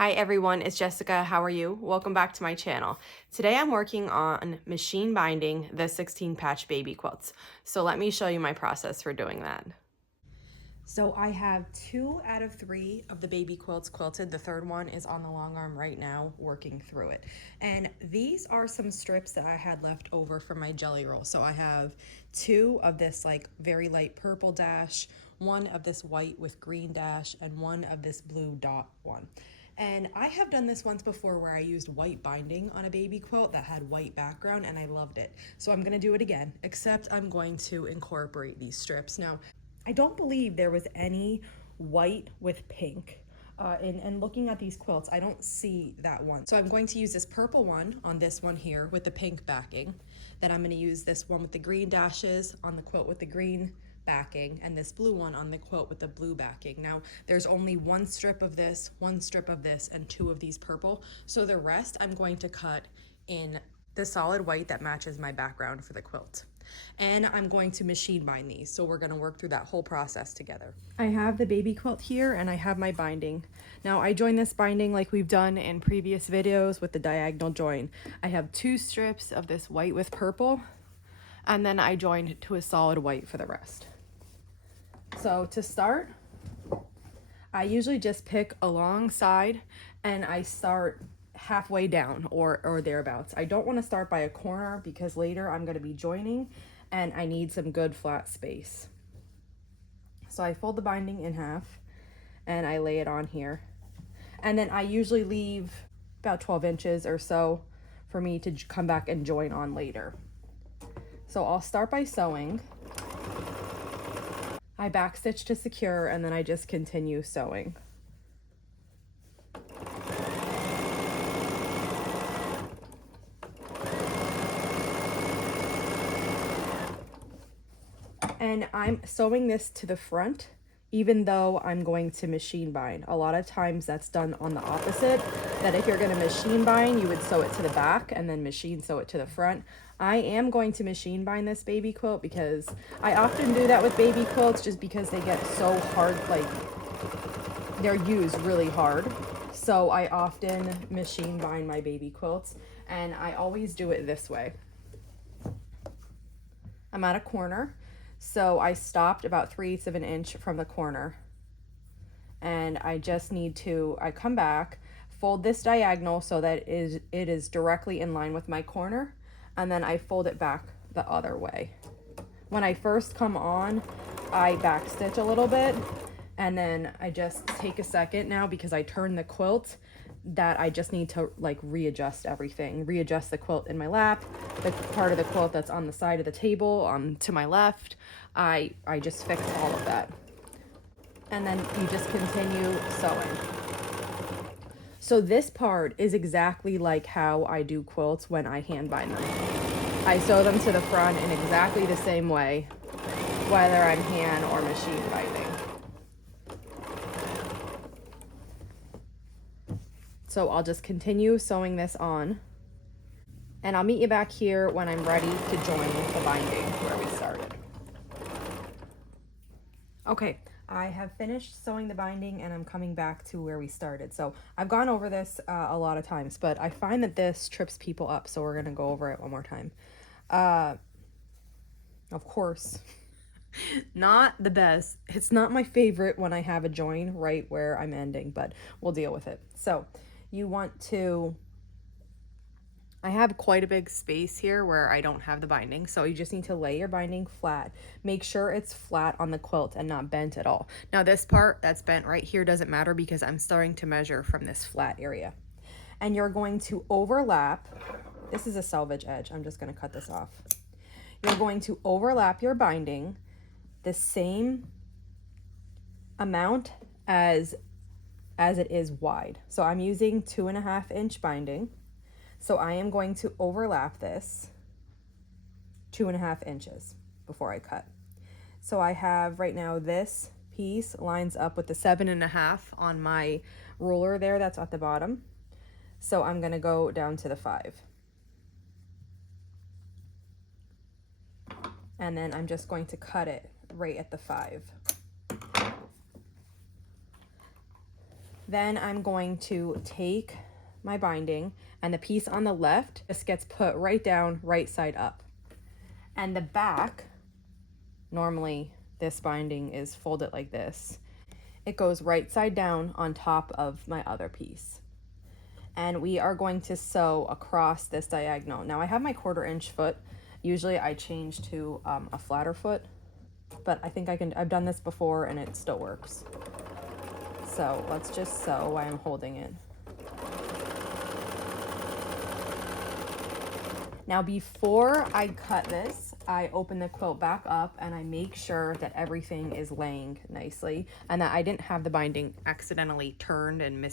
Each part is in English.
Hi everyone, it's Jessica. How are you? Welcome back to my channel. Today I'm working on machine binding the 16 patch baby quilts. So let me show you my process for doing that. So I have 2 out of 3 of the baby quilts quilted. The third one is on the long arm right now, working through it. And these are some strips that I had left over from my jelly roll. So I have 2 of this like very light purple dash, 1 of this white with green dash, and 1 of this blue dot one. And I have done this once before where I used white binding on a baby quilt that had white background and I loved it. So I'm gonna do it again, except I'm going to incorporate these strips. Now, I don't believe there was any white with pink. And looking at these quilts, I don't see that one. So I'm going to use this purple one on this one here with the pink backing. Then I'm gonna use this one with the green dashes on the quilt with the green backing, and this blue one on the quilt with the blue backing. Now there's only 1 strip of this, 1 strip of this, and 2 of these purple. So the rest I'm going to cut in the solid white that matches my background for the quilt. And I'm going to machine bind these. So we're gonna work through that whole process together. I have the baby quilt here and I have my binding. Now I join this binding like we've done in previous videos with the diagonal join. I have 2 strips of this white with purple, and then I joined to a solid white for the rest. So to start, I usually just pick alongside and I start halfway down or thereabouts. I don't want to start by a corner because later I'm going to be joining and I need some good flat space. So I fold the binding in half and I lay it on here. And then I usually leave about 12 inches or so for me to come back and join on later. So I'll start by sewing. I backstitch to secure and then I just continue sewing. And I'm sewing this to the front, even though I'm going to machine bind. A lot of times that's done on the opposite, that if you're gonna machine bind, you would sew it to the back and then machine sew it to the front. I am going to machine bind this baby quilt because I often do that with baby quilts just because they get so hard, like they're used really hard. So I often machine bind my baby quilts and I always do it this way. I'm at a corner. So I stopped about 3/8 of an inch from the corner and I just need to, I come back, fold this diagonal so that it is directly in line with my corner, and then I fold it back the other way. When I first come on, I backstitch a little bit and then I just take a second now because I turn the quilt that I just need to like readjust everything, readjust the quilt in my lap, the part of the quilt that's on the side of the table to my left. I just fix all of that. And then you just continue sewing. So this part is exactly like how I do quilts when I hand bind them. I sew them to the front in exactly the same way, whether I'm hand or machine binding. So I'll just continue sewing this on and I'll meet you back here when I'm ready to join the binding where we started. Okay, I have finished sewing the binding and I'm coming back to where we started. So I've gone over this a lot of times, but I find that this trips people up. So we're gonna go over it one more time. Of course, not the best. It's not my favorite when I have a join right where I'm ending, but we'll deal with it. So you want to, I have quite a big space here where I don't have the binding, so you just need to lay your binding flat. Make sure it's flat on the quilt and not bent at all. Now this part that's bent right here doesn't matter because I'm starting to measure from this flat area. And you're going to overlap, this is a selvage edge, I'm just gonna cut this off. You're going to overlap your binding the same amount as it is wide. So I'm using 2.5 inch binding. So I am going to overlap this 2.5 inches before I cut. So I have right now this piece lines up with the 7.5 on my ruler there that's at the bottom. So I'm gonna go down to the 5. And then I'm just going to cut it right at the 5. Then I'm going to take my binding, and the piece on the left just gets put right down, right side up. And the back, normally this binding is folded like this. It goes right side down on top of my other piece. And we are going to sew across this diagonal. Now I have my 1/4 inch foot. Usually I change to a flatter foot, but I think I've done this before and it still works. So let's just sew while I'm holding it. Now before I cut this, I open the quilt back up and I make sure that everything is laying nicely and that I didn't have the binding accidentally turned and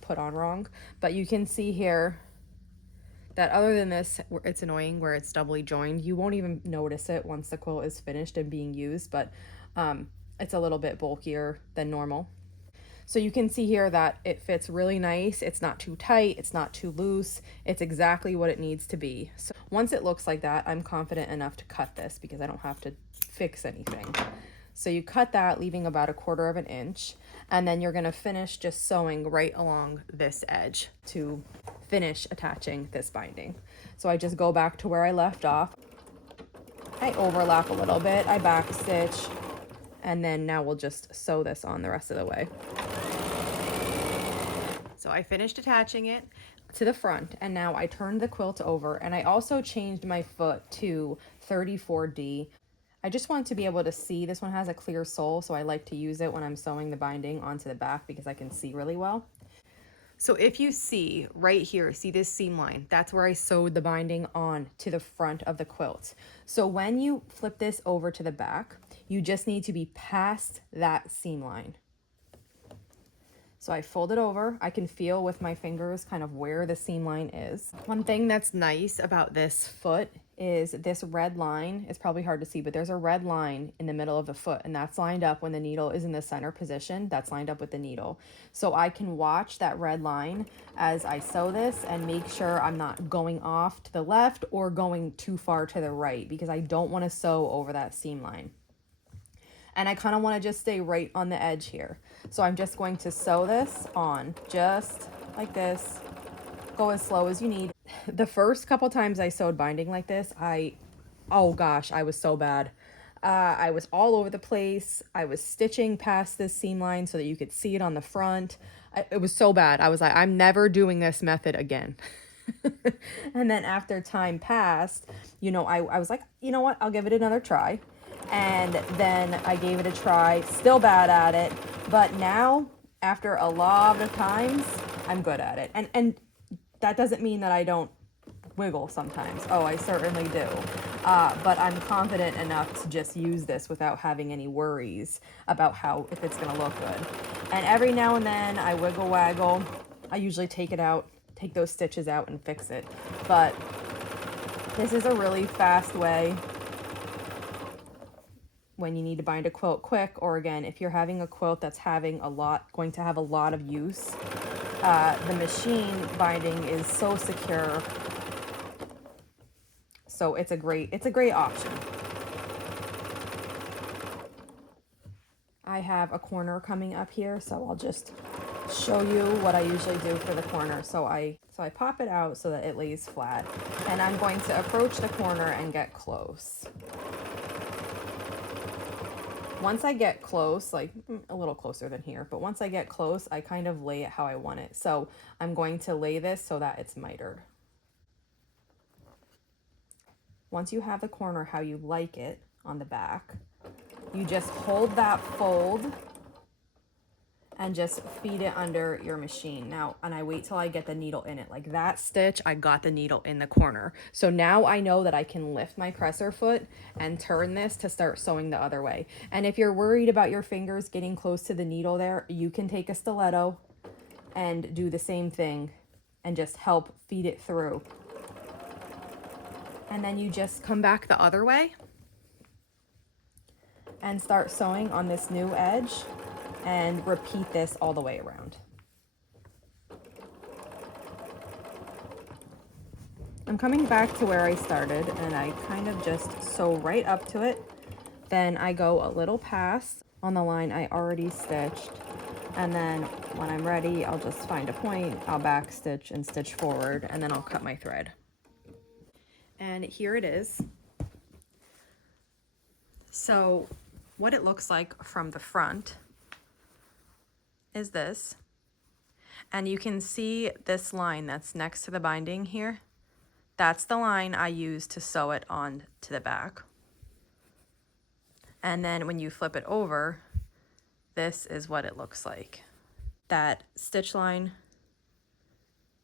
put on wrong. But you can see here that other than this, it's annoying where it's doubly joined. You won't even notice it once the quilt is finished and being used, but it's a little bit bulkier than normal. So you can see here that it fits really nice. It's not too tight, it's not too loose. It's exactly what it needs to be. So once it looks like that, I'm confident enough to cut this because I don't have to fix anything. So you cut that, leaving about 1/4 inch, and then you're gonna finish just sewing right along this edge to finish attaching this binding. So I just go back to where I left off. I overlap a little bit, I back stitch, and then now we'll just sew this on the rest of the way. So I finished attaching it to the front, and now I turned the quilt over, and I also changed my foot to 34D. I just want to be able to see. This one has a clear sole, so I like to use it when I'm sewing the binding onto the back because I can see really well. So if you see right here, see this seam line, that's where I sewed the binding on to the front of the quilt. So when you flip this over to the back, you just need to be past that seam line. So I fold it over. I can feel with my fingers kind of where the seam line is. One thing that's nice about this foot is this red line. It's probably hard to see, but there's a red line in the middle of the foot, and that's lined up when the needle is in the center position. That's lined up with the needle. So I can watch that red line as I sew this and make sure I'm not going off to the left or going too far to the right because I don't want to sew over that seam line. And I kind of want to just stay right on the edge here. So I'm just going to sew this on just like this. Go as slow as you need. The first couple times I sewed binding like this, oh gosh, I was so bad. I was all over the place. I was stitching past this seam line so that you could see it on the front. It was so bad. I was like, I'm never doing this method again. And then after time passed, I was like, you know what? I'll give it another try. And then I gave it a try, still bad at it, but now after a lot of times I'm good at it. And that doesn't mean that I don't wiggle sometimes. Oh, I certainly do. But I'm confident enough to just use this without having any worries about if it's gonna look good. And every now and then I wiggle waggle. I usually take those stitches out and fix it. But this is a really fast way when you need to bind a quilt quick, or again, if you're having a quilt that's going to have a lot of use, the machine binding is so secure. So it's a great option. I have a corner coming up here, so I'll just show you what I usually do for the corner. So I pop it out so that it lays flat, and I'm going to approach the corner and get close. Once I get close, like a little closer than here, but once I get close, I kind of lay it how I want it. So I'm going to lay this so that it's mitered. Once you have the corner how you like it on the back, you just hold that fold and just feed it under your machine. Now, and I wait till I get the needle in it. Like that stitch, I got the needle in the corner. So now I know that I can lift my presser foot and turn this to start sewing the other way. And if you're worried about your fingers getting close to the needle there, you can take a stiletto and do the same thing and just help feed it through. And then you just come back the other way and start sewing on this new edge. And repeat this all the way around. I'm coming back to where I started, and I kind of just sew right up to it. Then I go a little past on the line I already stitched, And then when I'm ready, I'll just find a point, I'll back stitch and stitch forward, and then I'll cut my thread. And here it is. So what it looks like from the front is this. And you can see this line that's next to the binding here. That's the line I use to sew it on to the back. And then when you flip it over, this is what it looks like. That stitch line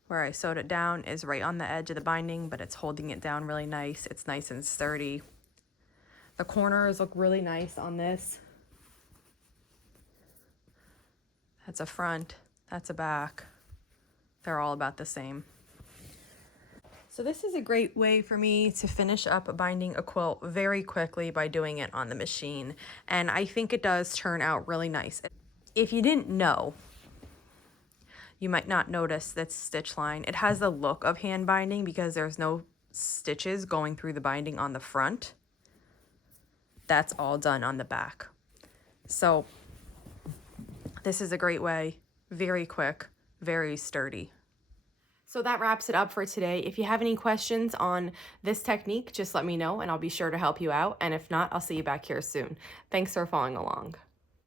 where I sewed it down is right on the edge of the binding, but it's holding it down really nice. It's nice and sturdy. The corners look really nice on this. That's a front, that's a back. They're all about the same. So this is a great way for me to finish up binding a quilt very quickly by doing it on the machine. And I think it does turn out really nice. If you didn't know, you might not notice this stitch line. It has the look of hand binding because there's no stitches going through the binding on the front. That's all done on the back. So this is a great way, very quick, very sturdy. So that wraps it up for today. If you have any questions on this technique, just let me know and I'll be sure to help you out. And if not, I'll see you back here soon. Thanks for following along.